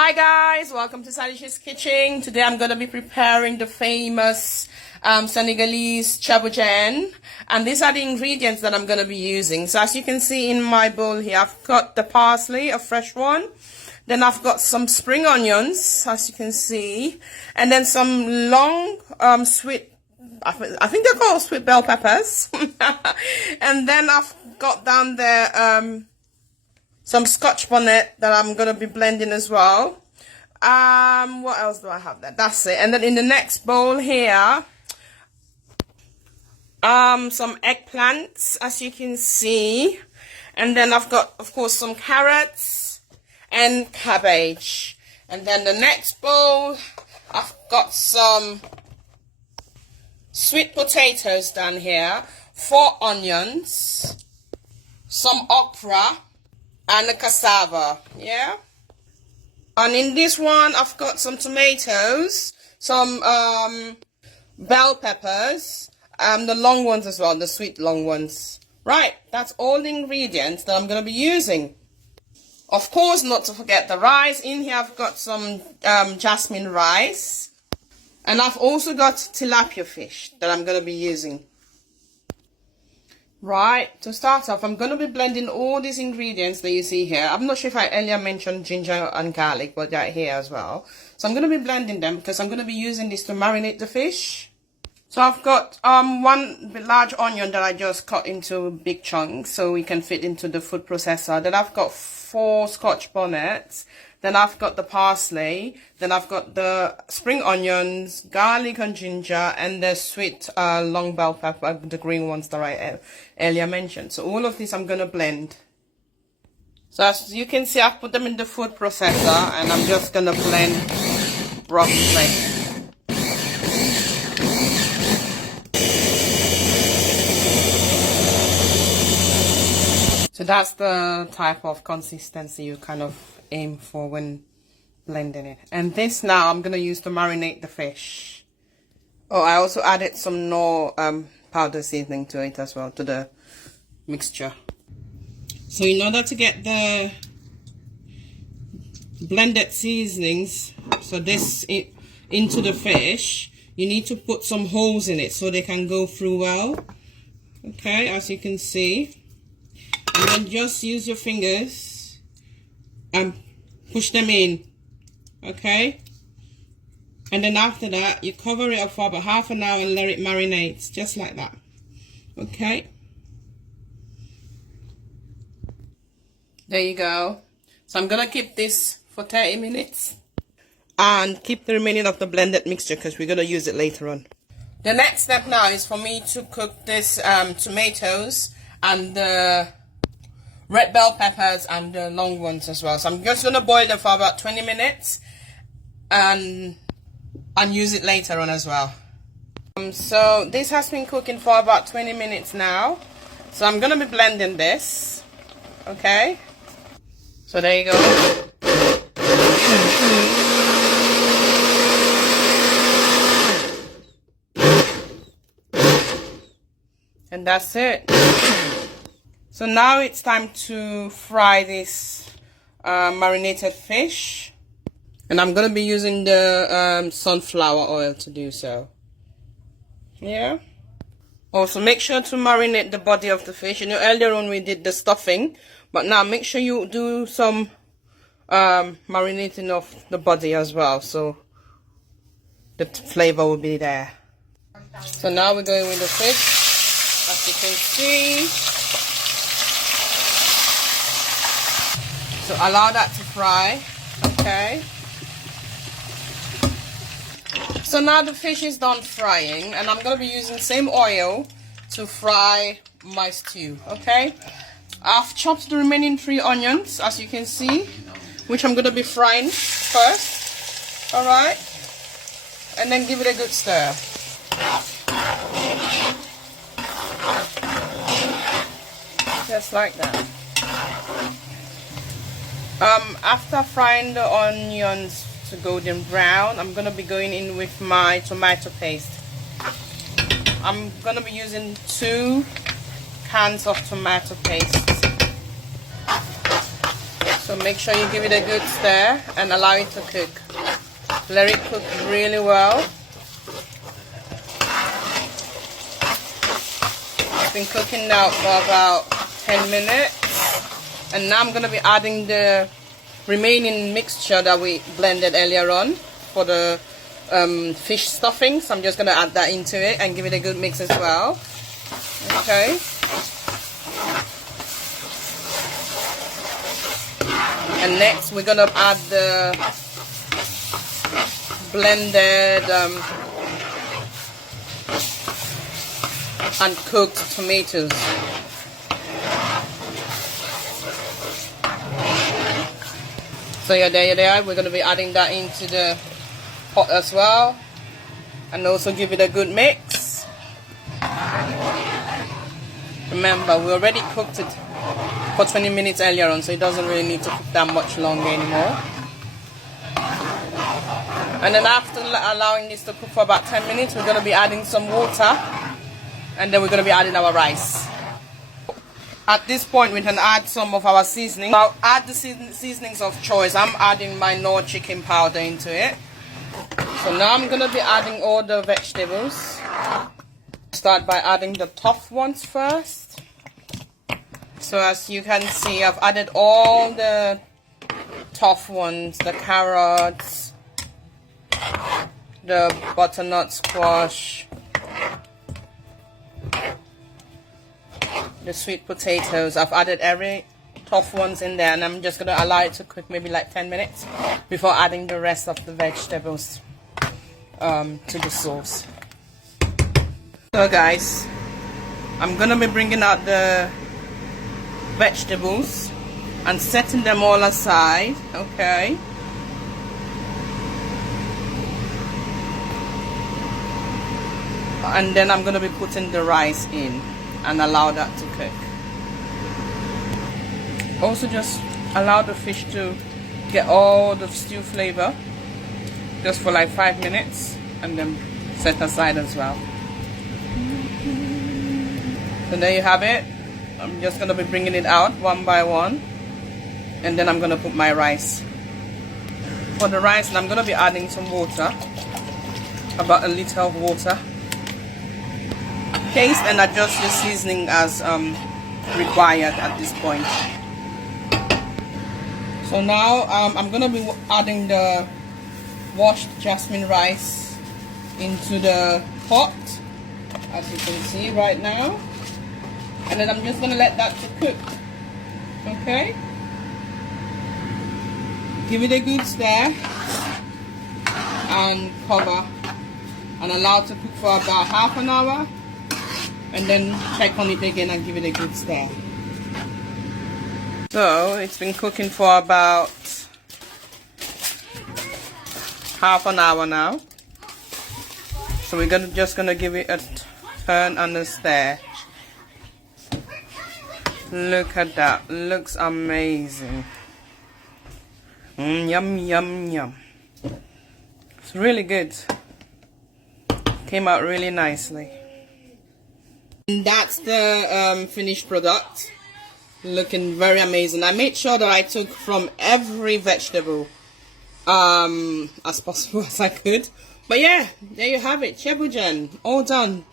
Hi guys, welcome to Senegalese Kitchen. Today I'm going to be preparing the famous Senegalese Thieboudienne, and these are the ingredients that I'm going to be using. So as you can see in my bowl here, I've got the parsley, a fresh one. Then I've got some spring onions, as you can see, and then some long sweet, I think they're called sweet bell peppers. And then I've got down there some scotch bonnet that I'm going to be blending as well. What else do I have there? That's it. And then in the next bowl here, some eggplants, as you can see. And then I've got, of course, some carrots and cabbage. And then the next bowl, I've got some sweet potatoes down here, 4 onions, some okra, and a cassava, yeah. And in this one, I've got some tomatoes, some bell peppers, the long ones as well, the sweet long ones. Right, that's all the ingredients that I'm going to be using. Of course, not to forget the rice. In here, I've got some jasmine rice. And I've also got tilapia fish that I'm going to be using. Right, to start off, I'm going to be blending all these ingredients that you see here. I'm not sure if I earlier mentioned ginger and garlic, but they're here as well. So I'm going to be blending them because I'm going to be using this to marinate the fish. So I've got one large onion that I just cut into big chunks so we can fit into the food processor. Then I've got 4 scotch bonnets. Then I've got the parsley. Then I've got the spring onions, garlic and ginger, and the sweet long bell pepper, the green ones that I earlier mentioned. So all of this I'm going to blend. So as you can see, I've put them in the food processor and I'm just going to blend roughly. So that's the type of consistency you kind of aim for when blending it. And this now I'm going to use to marinate the fish. Oh, I also added some powder seasoning to it as well, to the mixture. So in order to get the blended seasonings, so this into the fish, you need to put some holes in it so they can go through well. Okay, as you can see. And then just use your fingers and push them in, okay? And then after that, you cover it up for about half an hour and let it marinate, just like that, okay? There you go. So I'm gonna keep this for 30 minutes and keep the remaining of the blended mixture because we're gonna use it later on. The next step now is for me to cook this tomatoes and the red bell peppers and the long ones as well. So I'm just going to boil them for about 20 minutes and use it later on as well. So this has been cooking for about 20 minutes now. So I'm going to be blending this. Okay. So there you go. And that's it. So now it's time to fry this marinated fish. And I'm going to be using the sunflower oil to do so. Yeah. Also make sure to marinate the body of the fish. You know, earlier on we did the stuffing. But now make sure you do some marinating of the body as well. So the flavor will be there. So now we're going with the fish. As you can see. So allow that to fry, okay? So now the fish is done frying and I'm going to be using the same oil to fry my stew, okay? I've chopped the remaining 3 onions, as you can see, which I'm going to be frying first, alright? And then give it a good stir. Just like that. After frying the onions to golden brown, I'm going to be going in with my tomato paste. I'm going to be using 2 cans of tomato paste. So make sure you give it a good stir and allow it to cook. Let it cook really well. It's been cooking now for about 10 minutes. And now I'm going to be adding the remaining mixture that we blended earlier on for the fish stuffing. So I'm just going to add that into it and give it a good mix as well. Okay. And next we're going to add the blended and cooked tomatoes. So yeah, there you are. We're going to be adding that into the pot as well, and also give it a good mix. Remember, we already cooked it for 20 minutes earlier on, so it doesn't really need to cook that much longer anymore. And then after allowing this to cook for about 10 minutes, we're going to be adding some water, and then we're going to be adding our rice. At this point, we can add some of our seasoning. I'll add the seasonings of choice. I'm adding my Knorr chicken powder into it. So now I'm going to be adding all the vegetables. Start by adding the tough ones first. So as you can see, I've added all the tough ones, the carrots, the butternut squash, the sweet potatoes. I've added every tough ones in there, and I'm just going to allow it to cook maybe like 10 minutes before adding the rest of the vegetables to the sauce. So guys, I'm going to be bringing out the vegetables and setting them all aside. Okay. And then I'm going to be putting the rice in and allow that to cook. Also just allow the fish to get all the stew flavor just for like 5 minutes, and then set aside as well. So there you have it. I'm just going to be bringing it out one by one, and then I'm going to put my rice. For the rice, I'm going to be adding some water, about a liter of water. Taste and adjust your seasoning as required at this point. So now I'm going to be adding the washed jasmine rice into the pot, as you can see right now. And then I'm just going to let that to cook. Okay? Give it a good stir and cover and allow it to cook for about half an hour. And then check on it again and give it a good stir. So it's been cooking for about half an hour now. So we're just gonna give it a turn and a stir. Look at that, looks amazing. Yum yum yum. It's really good. Came out really nicely. And that's the finished product, looking very amazing. I made sure that I took from every vegetable as possible as I could. But yeah, there you have it, Thieboudienne, all done.